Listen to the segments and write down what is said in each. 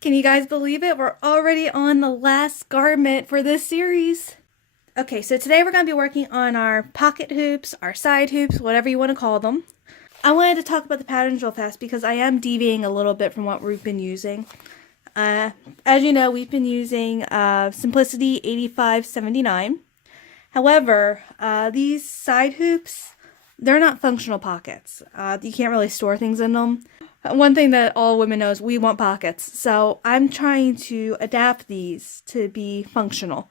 Can you guys believe it? We're already on the last garment for this series. Okay, so today we're going to be working on our pocket hoops, our side hoops, whatever you want to call them. I wanted to talk about the patterns real fast because I am deviating a little bit from what we've been using. As you know, we've been using Simplicity 8579. However, these side hoops, they're not functional pockets. You can't really store things in them. One thing that all women know is we want pockets. So I'm trying to adapt these to be functional.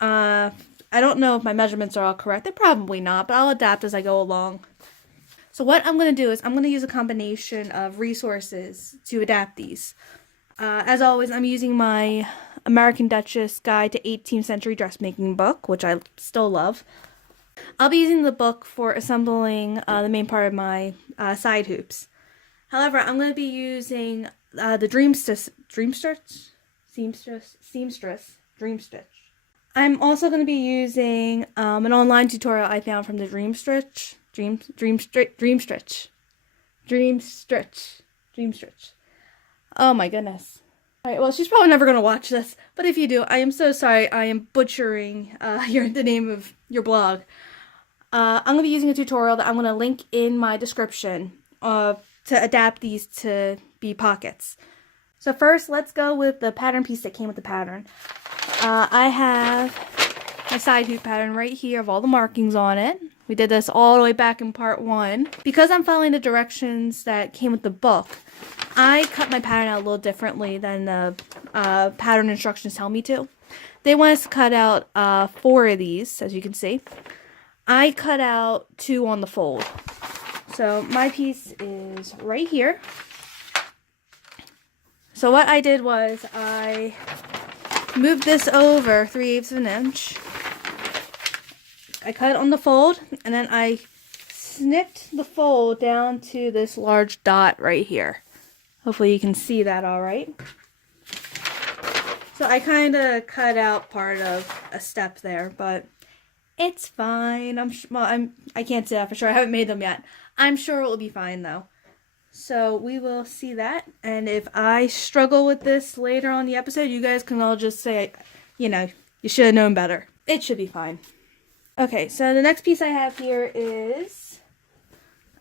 I don't know if my measurements are all correct. They're probably not, but I'll adapt as I go along. So what I'm going to do is I'm going to use a combination of resources to adapt these. As always, I'm using my American Duchess Guide to 18th Century Dressmaking book, which I still love. I'll be using the book for assembling the main part of my side hoops. However, I'm going to be using the Dream Stitch. I'm also going to be using an online tutorial I found from the Dream Stitch. Oh my goodness. Alright, well, she's probably never going to watch this, but if you do, I am so sorry I am butchering the name of your blog. I'm going to be using a tutorial that I'm going to link in my description to adapt these to be pockets. So first, let's go with the pattern piece that came with the pattern. I have my side hoop pattern right here of all the markings on it. We did this all the way back in part 1. Because I'm following the directions that came with the book, I cut my pattern out a little differently than the pattern instructions tell me to. They want us to cut out 4 of these, as you can see. I cut out 2 on the fold. So my piece is right here. So what I did was I moved this over 3/8 of an inch. I cut it on the fold, and then I snipped the fold down to this large dot right here. Hopefully you can see that all right. So I kind of cut out part of a step there, but it's fine. I can't say that for sure. I haven't made them yet. I'm sure it will be fine though. So we will see that. And if I struggle with this later on the episode, you guys can all just say, you know, you should have known better. It should be fine. Okay, so the next piece I have here is,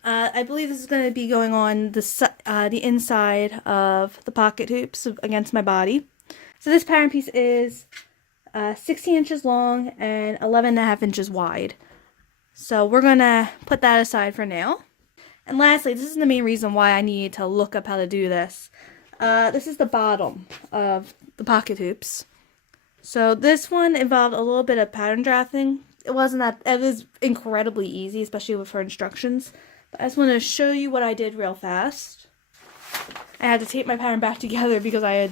I believe this is going to be going on the inside of the pocket hoops against my body. So this pattern piece is 16 inches long and 11.5 inches wide. So we're going to put that aside for now. And lastly, this is the main reason why I need to look up how to do this. This is the bottom of the pocket hoops. So this one involved a little bit of pattern drafting. It was incredibly easy, especially with her instructions. But I just want to show you what I did real fast. I had to tape my pattern back together because I'd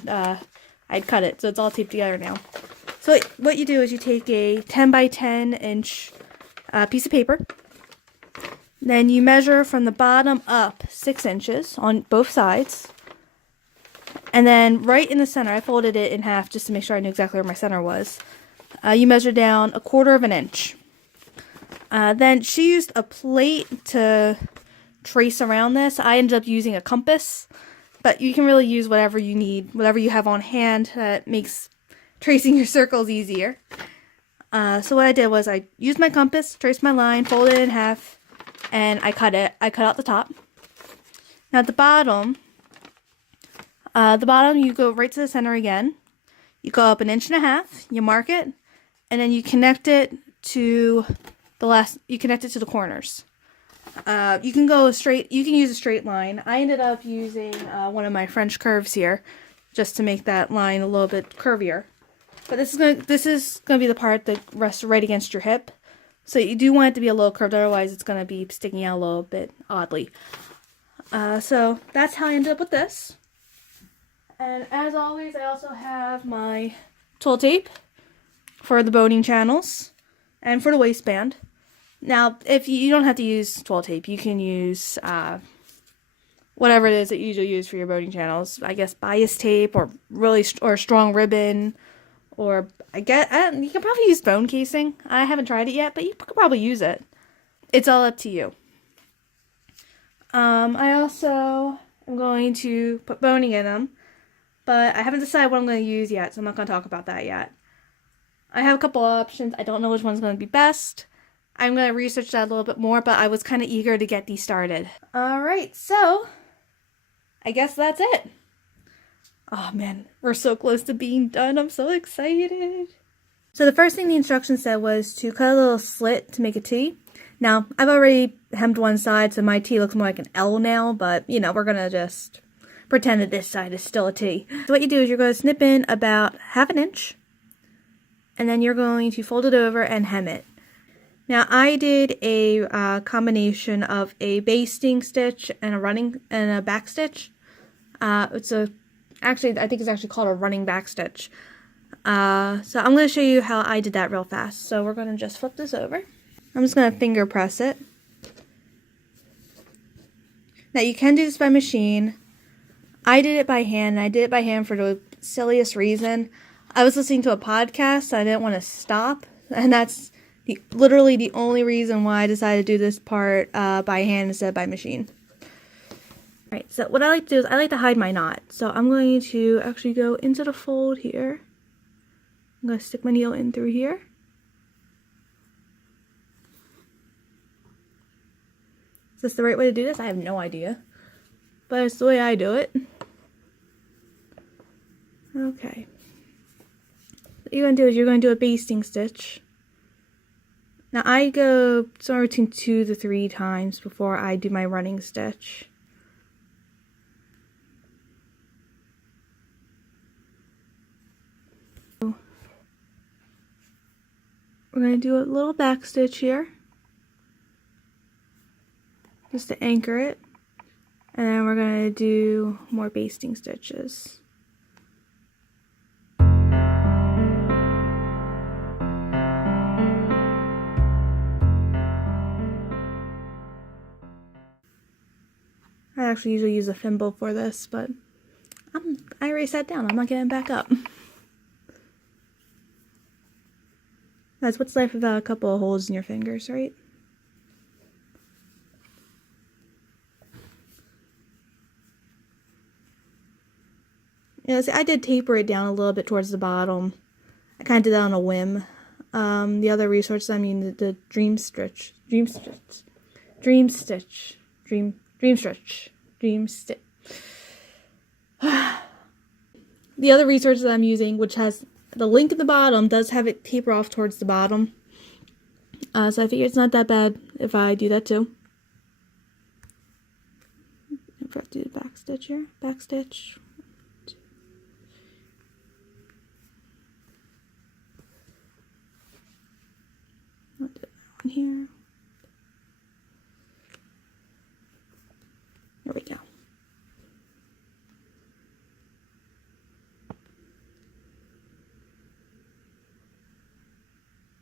cut it, so it's all taped together now. So what you do is you take a 10 by 10 inch piece of paper. Then you measure from the bottom up 6 inches on both sides. And then right in the center, I folded it in half just to make sure I knew exactly where my center was. You measure down 1/4 of an inch. Then she used a plate to trace around this. I ended up using a compass, but you can really use whatever you need, whatever you have on hand that makes tracing your circles easier. So what I did was I used my compass, traced my line, folded it in half, and I cut it. I cut out the top. Now at the bottom you go right to the center again. You go up 1.5 inches, you mark it, and then you connect it to the corners. You can go straight, you can use a straight line. I ended up using one of my French curves here just to make that line a little bit curvier. But this is going to be the part that rests right against your hip. So you do want it to be a little curved, otherwise it's going to be sticking out a little bit oddly. So that's how I ended up with this. And as always, I also have my twill tape for the boning channels and for the waistband. Now, if you don't have to use twill tape, you can use whatever it is that you usually use for your boning channels. I guess bias tape or strong ribbon, or you can probably use bone casing. I haven't tried it yet, but you could probably use it. It's all up to you. I also am going to put boning in them. but I haven't decided what I'm going to use yet, so I'm not going to talk about that yet. I have a couple options. I don't know which one's going to be best. I'm going to research that a little bit more, but I was kind of eager to get these started. Alright, so I guess that's it. Oh man, we're so close to being done. I'm so excited. So the first thing the instructions said was to cut a little slit to make a T. Now, I've already hemmed one side, so my T looks more like an L now, but, you know, we're going to just pretend that this side is still a T. So what you do is you're going to snip in about 1/2 inch, and then you're going to fold it over and hem it. Now, I did a combination of a basting stitch and a back stitch. Actually, I think it's actually called a running back stitch. So I'm going to show you how I did that real fast. So we're going to just flip this over. I'm just going to finger press it. Now you can do this by machine. I did it by hand, and I did it by hand for the silliest reason. I was listening to a podcast, so I didn't want to stop, and that's literally the only reason why I decided to do this part by hand instead of by machine. Alright, so what I like to do is I like to hide my knot. So I'm going to actually go into the fold here. I'm going to stick my needle in through here. Is this the right way to do this? I have no idea. But it's the way I do it. Okay. What you're going to do is you're going to do a basting stitch. Now I go somewhere between 2 to 3 times before I do my running stitch. We're going to do a little back stitch here, just to anchor it, and then we're going to do more basting stitches. I actually usually use a thimble for this, but I already sat down. I'm not getting back up. That's what's life without a couple of holes in your fingers, right? Yeah, see, I did taper it down a little bit towards the bottom. I kind of did that on a whim. The other resources I'm using, the Dream Stitch. The other resources I'm using, which has the link at the bottom, does have it taper off towards the bottom. So I figure it's not that bad if I do that too. I forgot to do the back stitch here. Back stitch. I'll do that one here. There we go.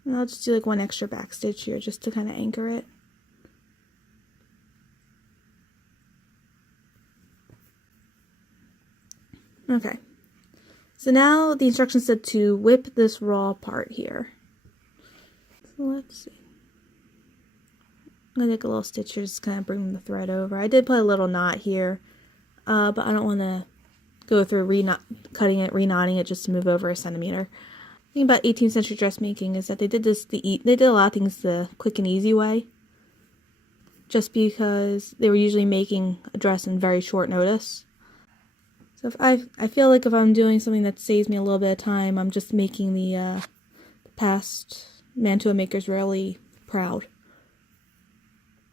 And I'll just do like one extra back stitch here just to kind of anchor it. Okay. So now the instructions said to whip this raw part here. So let's see. I'm going to take a little stitch here, just kind of bring the thread over. I did put a little knot here, but I don't want to go through cutting it, re-knotting it just to move over a centimeter. The thing about 18th century dressmaking is that they did this they did a lot of things the quick and easy way, just because they were usually making a dress in very short notice. So if I feel like if I'm doing something that saves me a little bit of time, I'm just making the past mantua makers really proud.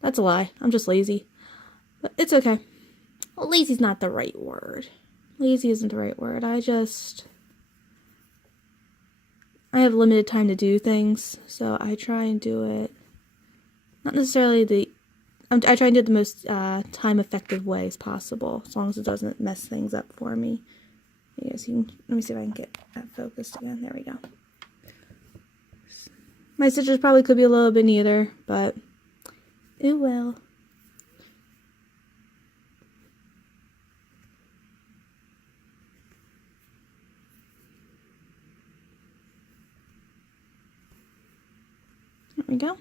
That's a lie. I'm just lazy. But it's okay. Well, lazy's not the right word. Lazy isn't the right word. I have limited time to do things, so I try and do it, not necessarily I try and do it the most time-effective way as possible, as long as it doesn't mess things up for me. Let me see if I can get that focused again. There we go. My stitches probably could be a little bit neater, but it will. There we go.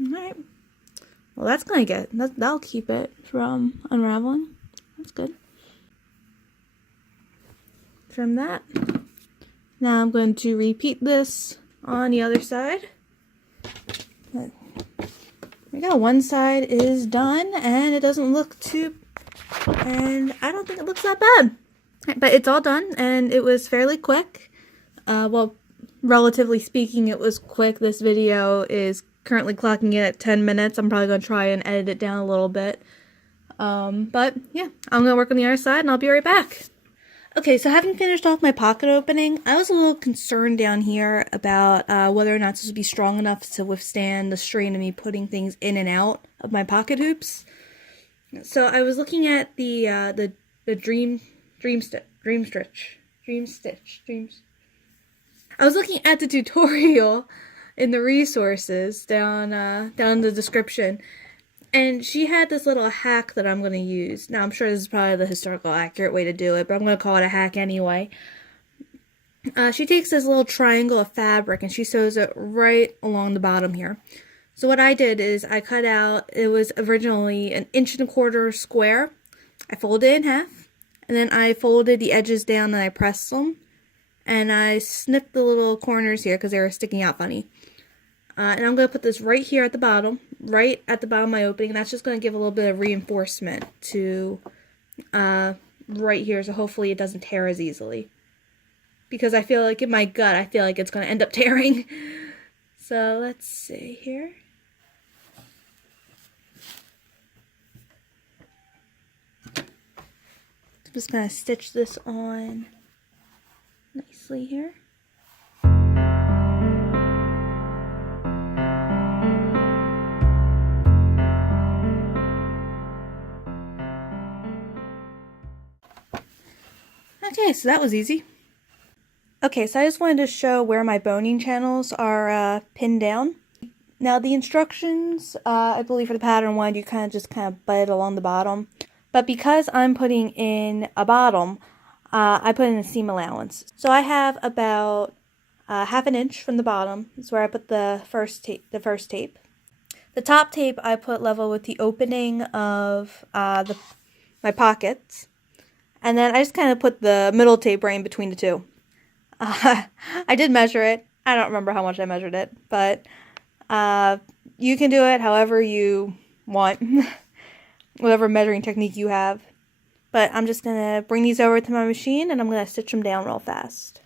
Alright. Well, that's gonna that'll keep it from unraveling. That's good. trim that. Now I'm going to repeat this on the other side. There we go. One side is done, and it doesn't look too, and I don't think it looks that bad. But it's all done, and it was fairly quick. Well, relatively speaking, it was quick. This video is currently clocking it at 10 minutes. I'm probably going to try and edit it down a little bit. But yeah, I'm going to work on the other side, and I'll be right back. Okay, so having finished off my pocket opening, I was a little concerned down here about whether or not this would be strong enough to withstand the strain of me putting things in and out of my pocket hoops. So I was looking at the Dream Stitch. I was looking at the tutorial in the resources down in the description, and she had this little hack that I'm going to use. Now, I'm sure this is probably the historical accurate way to do it, but I'm going to call it a hack anyway. She takes this little triangle of fabric and she sews it right along the bottom here. So what I did is I cut out, it was originally 1.25 inch square. I folded it in half, and then I folded the edges down and I pressed them. And I snipped the little corners here because they were sticking out funny. And I'm going to put this right here at the bottom, right at the bottom of my opening. And that's just going to give a little bit of reinforcement to right here. So hopefully it doesn't tear as easily. Because I feel like in my gut, I feel like it's going to end up tearing. So let's see here. I'm just going to stitch this on nicely here. Okay, so that was easy. Okay, so I just wanted to show where my boning channels are pinned down. Now the instructions, I believe for the pattern one, you kind of butt it along the bottom. But because I'm putting in a bottom, I put in a seam allowance. So I have about 1/2 inch from the bottom. That's where I put the first tape. The top tape I put level with the opening of my pockets. And then I just kind of put the middle tape right in between the two. I did measure it. I don't remember how much I measured it, but you can do it however you want, whatever measuring technique you have. But I'm just going to bring these over to my machine and I'm going to stitch them down real fast.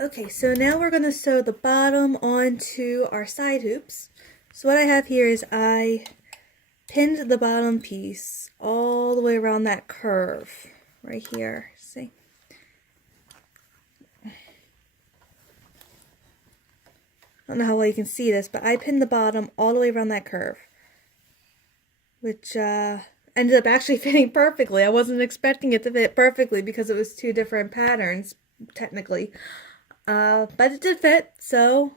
Okay, so now we're going to sew the bottom onto our side hoops. So what I have here is I pinned the bottom piece all the way around that curve right here. See? I don't know how well you can see this, but I pinned the bottom all the way around that curve, which ended up actually fitting perfectly. I wasn't expecting it to fit perfectly because it was two different patterns, technically. But it did fit, so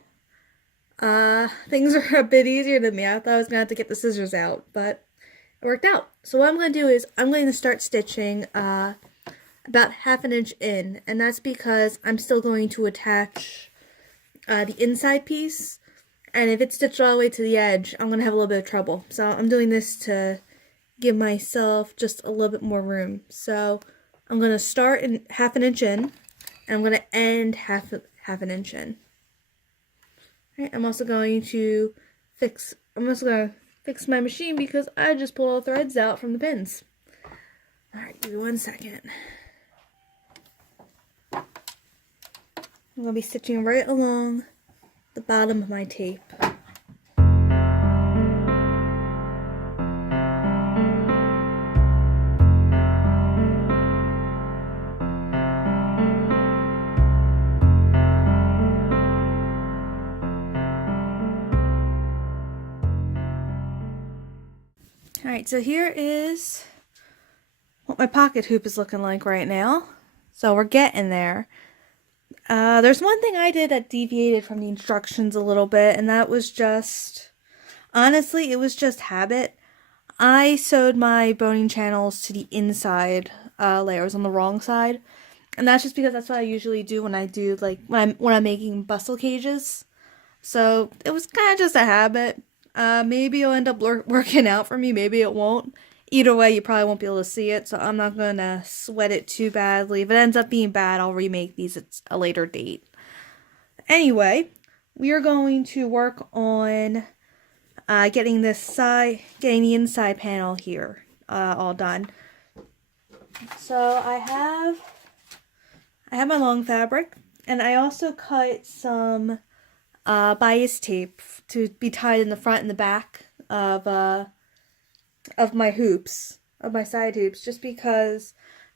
things are a bit easier than me. I thought I was going to have to get the scissors out, but it worked out. So what I'm going to do is I'm going to start stitching about 1/2 inch in, and that's because I'm still going to attach the inside piece, and if it's stitched all the way to the edge, I'm going to have a little bit of trouble. So I'm doing this to give myself just a little bit more room. So I'm going to start in 1/2 inch in, and I'm going to end half an inch in. Right, I'm also going to fix my machine because I just pulled all the threads out from the pins. Alright, give me 1 second. I'm going to be stitching right along the bottom of my tape. Alright, so here is what my pocket hoop is looking like right now. So we're getting there. There's one thing I did that deviated from the instructions a little bit, and that was just, honestly, it was just habit. I sewed my boning channels to the inside layers on the wrong side, and that's just because that's what I usually do when I do, like, when I'm making bustle cages. So it was kind of just a habit. Maybe it'll end up working out for me, maybe it won't. Either way, you probably won't be able to see it, so I'm not going to sweat it too badly. If it ends up being bad, I'll remake these at a later date. Anyway, we are going to work on getting the inside panel here all done. So I have my long fabric, and I also cut some bias tape to be tied in the front and the back of my hoops, of my side hoops, just because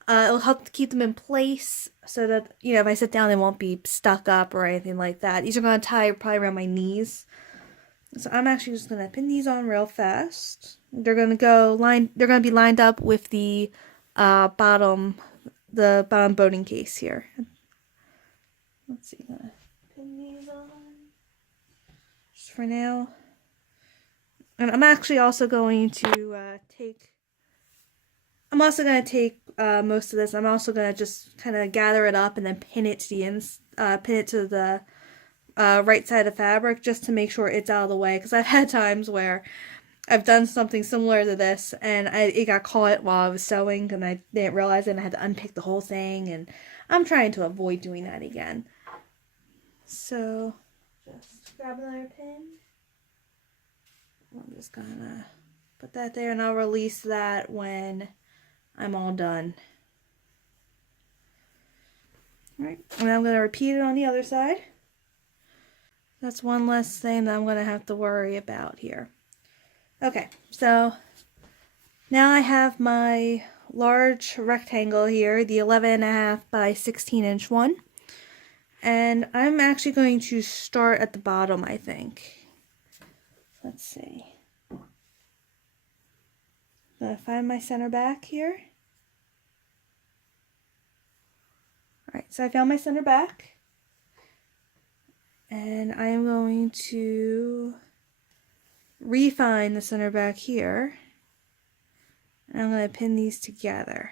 it'll help to keep them in place so that, you know, if I sit down they won't be stuck up or anything like that. These are going to tie probably around my knees. So I'm actually just going to pin these on real fast. They're going to be lined up with the bottom boning case here. Let's see, I'm going to pin these on just for now. And I'm actually also going to take most of this. I'm also going to just kind of gather it up and then pin it to the right side of the fabric just to make sure it's out of the way. Because I've had times where I've done something similar to this and it got caught while I was sewing and I didn't realize it and I had to unpick the whole thing, and I'm trying to avoid doing that again. So just grab another pin. I'm just gonna put that there and I'll release that when I'm all done. Alright, and I'm gonna repeat it on the other side. That's one less thing that I'm gonna have to worry about here. Okay, so now I have my large rectangle here, the 11.5 by 16 inch one. And I'm actually going to start at the bottom, I think. Let's see. I'm gonna find my center back here. Alright, so I found my center back. And I am going to refine the center back here. And I'm going to pin these together.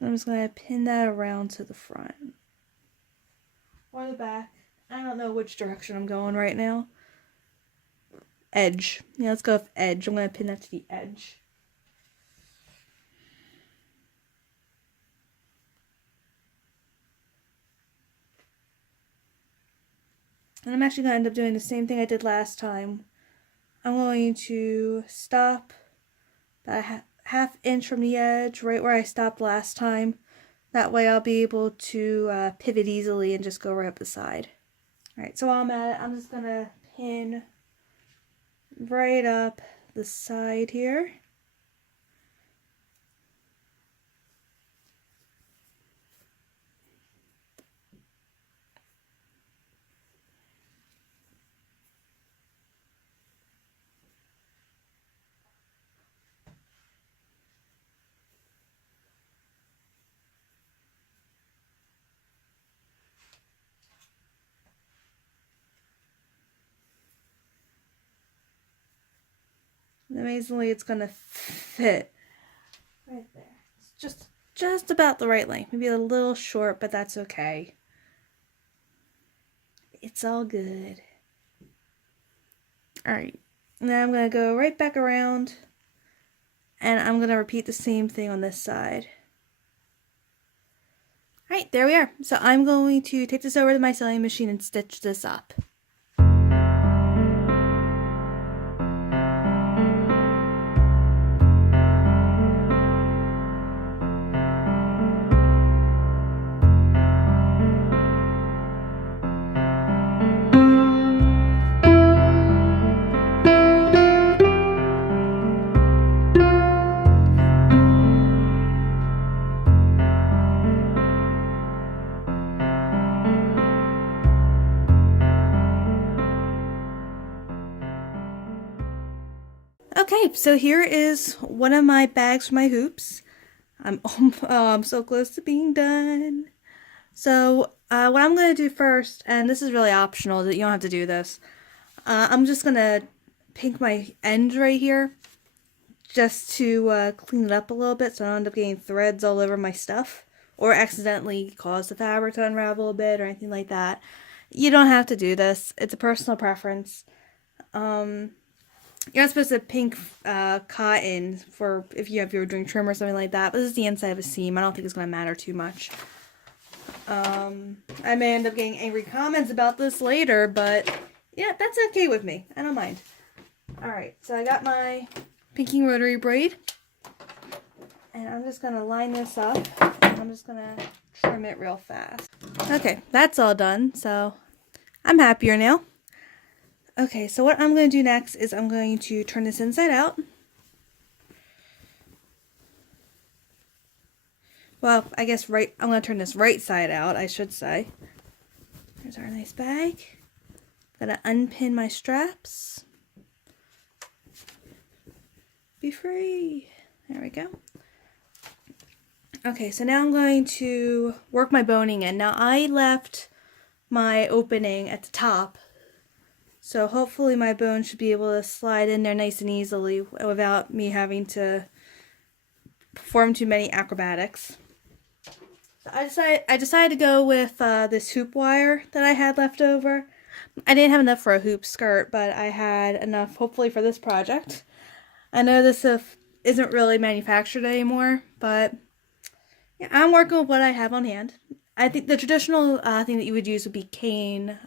I'm just going to pin that around to the front. Or the back. I don't know which direction I'm going right now. Edge. Yeah, let's go with edge. I'm going to pin that to the edge. And I'm actually going to end up doing the same thing I did last time. I'm going to stop about a half inch from the edge, right where I stopped last time. That way I'll be able to pivot easily and just go right up the side. Alright, so while I'm at it, I'm just going to pin right up the side here. And amazingly, it's gonna fit right there. It's just about the right length. Maybe a little short, but that's okay. It's all good. Alright, And then I'm going to go right back around, and I'm going to repeat the same thing on this side. Alright, there we are. So I'm going to take this over to my sewing machine and stitch this up. Okay, so here is one of my bags for my hoops. I'm so close to being done. So what I'm going to do first, and this is really optional, that you don't have to do this. I'm just going to pink my end right here just to clean it up a little bit so I don't end up getting threads all over my stuff or accidentally cause the fabric to unravel a bit or anything like that. You don't have to do this. It's a personal preference. You're not supposed to pink cotton for if you're doing trim or something like that, but this is the inside of a seam. I don't think it's going to matter too much. I may end up getting angry comments about this later, but yeah, that's okay with me. I don't mind. Alright, so I got my pinking rotary braid, and I'm just going to line this up, and I'm just going to trim it real fast. Okay, that's all done, so I'm happier now. Okay, so what I'm going to do next is I'm going to turn this inside out. Well, I guess I'm going to turn this right side out, I should say. There's our nice bag. I'm going to unpin my straps. Be free. There we go. Okay, so now I'm going to work my boning in. Now, I left my opening at the top, so hopefully my bone should be able to slide in there nice and easily without me having to perform too many acrobatics. So I decided to go with this hoop wire that I had left over. I didn't have enough for a hoop skirt, but I had enough hopefully for this project. I know this isn't really manufactured anymore, but yeah, I'm working with what I have on hand. I think the traditional thing that you would use would be cane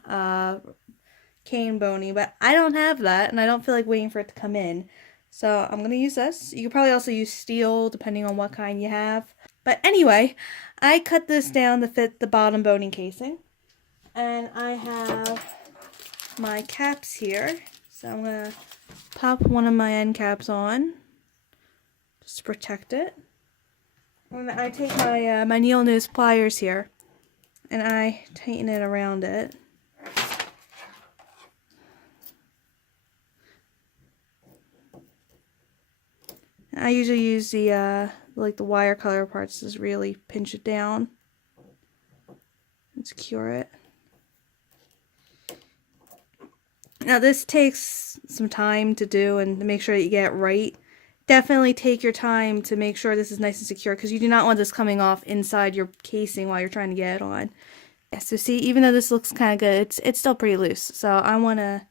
boning, but I don't have that, and I don't feel like waiting for it to come in. So I'm going to use this. You could probably also use steel, depending on what kind you have. But anyway, I cut this down to fit the bottom boning casing. And I have my caps here. So I'm going to pop one of my end caps on, just to protect it. And I take my, my needle nose pliers here, and I tighten it around it. I usually use the like the wire color parts to really pinch it down and secure it. Now this takes some time to do and to make sure that you get it right. Definitely take your time to make sure this is nice and secure, because you do not want this coming off inside your casing while you're trying to get it on. Yeah, so see, even though this looks kind of good, it's still pretty loose. So I want to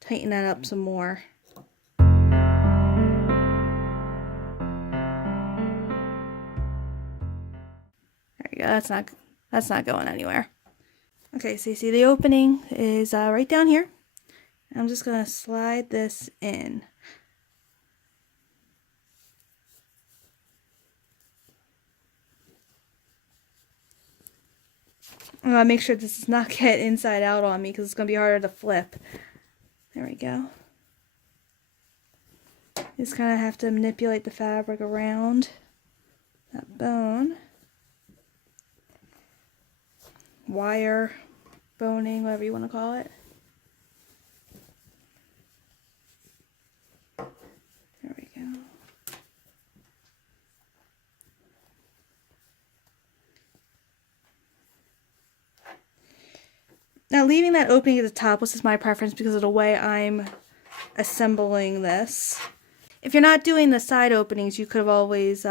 tighten that up some more. There you go. That's not going anywhere. Okay, so you see the opening is right down here. I'm just going to slide this in. I'm going to make sure this does not get inside out on me, because it's going to be harder to flip. There we go. Just kind of have to manipulate the fabric around that bone. Wire boning, whatever you want to call it. There we go. Now, leaving that opening at the top was just my preference because of the way I'm assembling this. If you're not doing the side openings, you could have always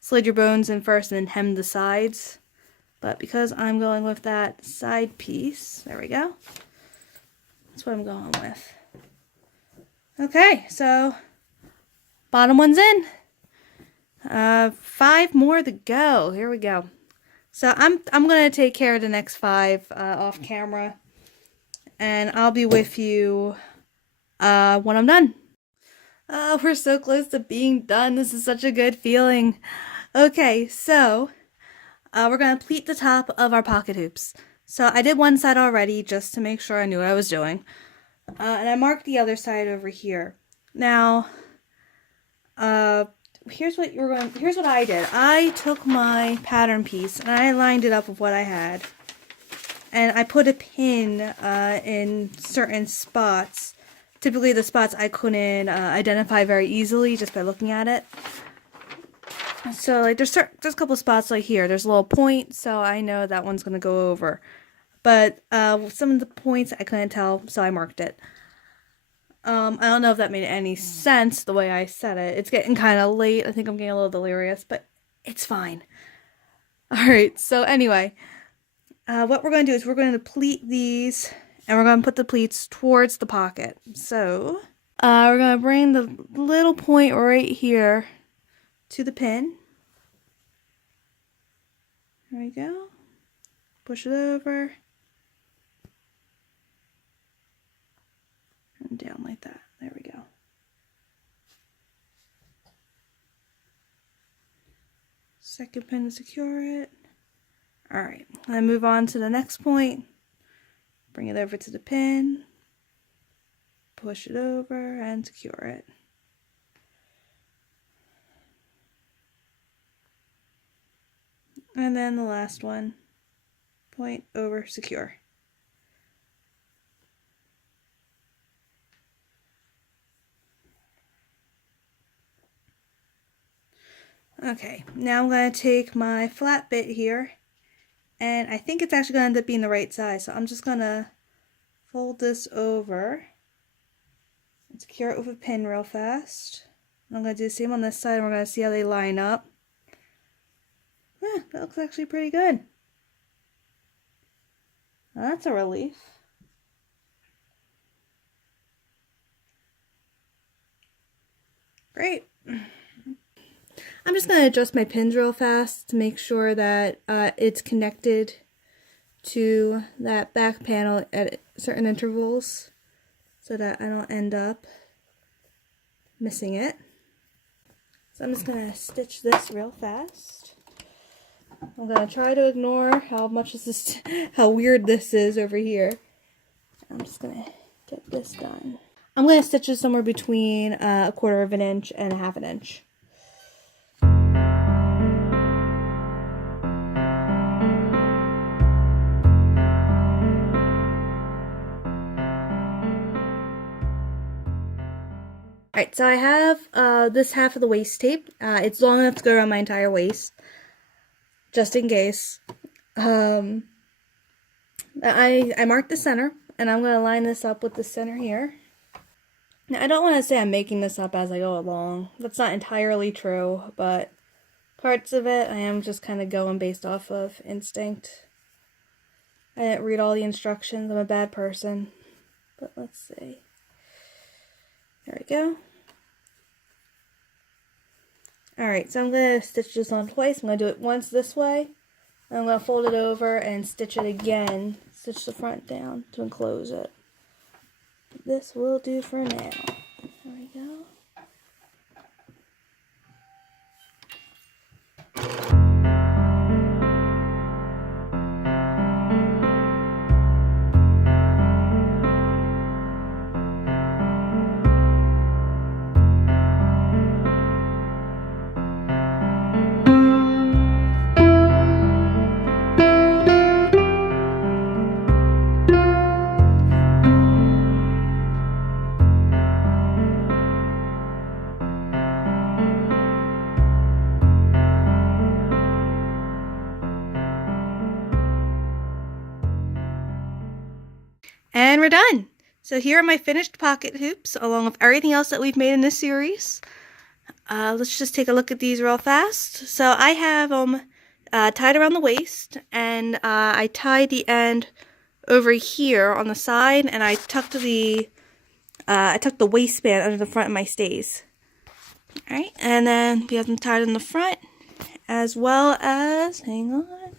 slid your bones in first and then hemmed the sides. But because I'm going with that side piece, there we go. That's what I'm going with. Okay, so bottom one's in. 5 more to go. Here we go. So I'm gonna take care of the next 5 off camera, and I'll be with you when I'm done. Oh, we're so close to being done. This is such a good feeling. Okay, so we're gonna pleat the top of our pocket hoops. So I did one side already just to make sure I knew what I was doing, and I marked the other side over here. Now, here's what I did. I took my pattern piece and I lined it up with what I had, and I put a pin in certain spots. Typically the spots I couldn't identify very easily just by looking at it. So like there's a couple spots like here. There's a little point, so I know that one's gonna go over. But some of the points I couldn't tell, so I marked it. I don't know if that made any sense the way I said it. It's getting kind of late. I think I'm getting a little delirious, but it's fine. Alright, so anyway, what we're going to do is we're going to pleat these, and we're going to put the pleats towards the pocket. So, we're going to bring the little point right here to the pin. There we go. Push it over. And down like that. There we go. Second pin to secure it. Alright, then move on to the next point. Bring it over to the pin. Push it over and secure it. And then the last one. Point over, secure. Okay, now I'm going to take my flat bit here, and I think it's actually going to end up being the right size, so I'm just going to fold this over and secure it with a pin real fast. I'm going to do the same on this side, and we're going to see how they line up. That looks actually pretty good. Well, that's a relief. Great. I'm just going to adjust my pins real fast to make sure that it's connected to that back panel at certain intervals so that I don't end up missing it. So I'm just going to stitch this real fast. I'm going to try to ignore how weird this is over here. I'm just going to get this done. I'm going to stitch it somewhere between 1/4 of an inch and 1/2 inch. Alright, so I have this half of the waist tape. It's long enough to go around my entire waist, just in case. I marked the center, and I'm going to line this up with the center here. Now, I don't want to say I'm making this up as I go along. That's not entirely true, but parts of it I am just kind of going based off of instinct. I didn't read all the instructions. I'm a bad person. But let's see. There we go. Alright, so I'm going to stitch this on twice. I'm going to do it once this way. And I'm going to fold it over and stitch it again. Stitch the front down to enclose it. This will do for now. There we go. And we're done. So here are my finished pocket hoops, along with everything else that we've made in this series. Let's just take a look at these real fast. So I have them tied around the waist, and I tied the end over here on the side, and I tucked the I tucked the waistband under the front of my stays. Alright, and then we have them tied in the front, as well as, hang on,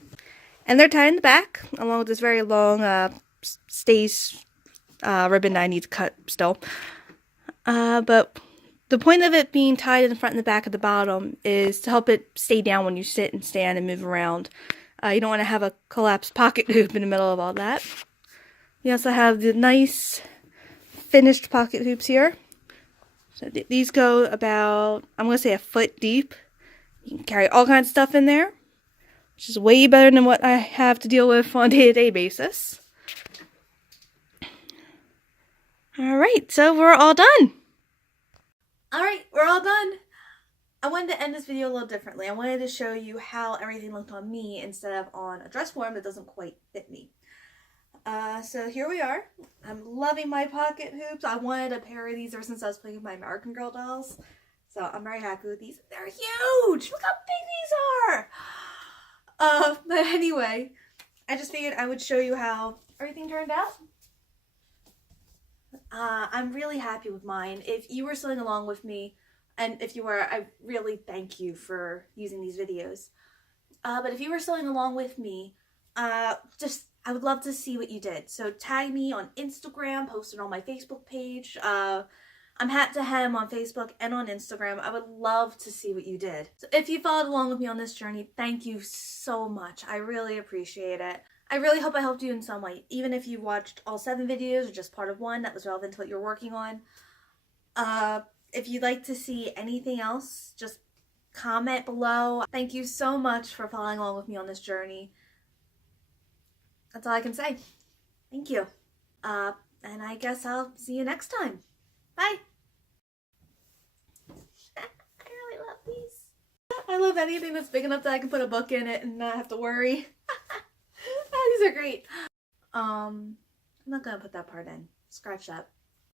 and they're tied in the back, along with this very long stays ribbon that I need to cut still. But the point of it being tied in the front and the back at the bottom is to help it stay down when you sit and stand and move around. You don't want to have a collapsed pocket hoop in the middle of all that. We also have the nice finished pocket hoops here. So these go about, I'm going to say, a foot deep. You can carry all kinds of stuff in there, which is way better than what I have to deal with on a day-to-day basis. Alright, so we're all done. Alright, we're all done. I wanted to end this video a little differently. I wanted to show you how everything looked on me instead of on a dress form that doesn't quite fit me. So here we are. I'm loving my pocket hoops. I wanted a pair of these ever since I was playing with my American Girl dolls. So I'm very happy with these. They're huge! Look how big these are! But anyway, I just figured I would show you how everything turned out. I'm really happy with mine. If you were sewing along with me, and if you were, I really thank you for using these videos. But if you were sewing along with me, I would love to see what you did. So tag me on Instagram, post it on my Facebook page. I'm Hat to Hem on Facebook and on Instagram. I would love to see what you did. So if you followed along with me on this journey, thank you so much. I really appreciate it. I really hope I helped you in some way, even if you watched all 7 videos or just part of one that was relevant to what you're working on. If you'd like to see anything else, just comment below. Thank you so much for following along with me on this journey. That's all I can say. Thank you. And I guess I'll see you next time. Bye. I really love these. I love anything that's big enough that I can put a book in it and not have to worry. These are great. I'm not gonna put that part in. Scratch that.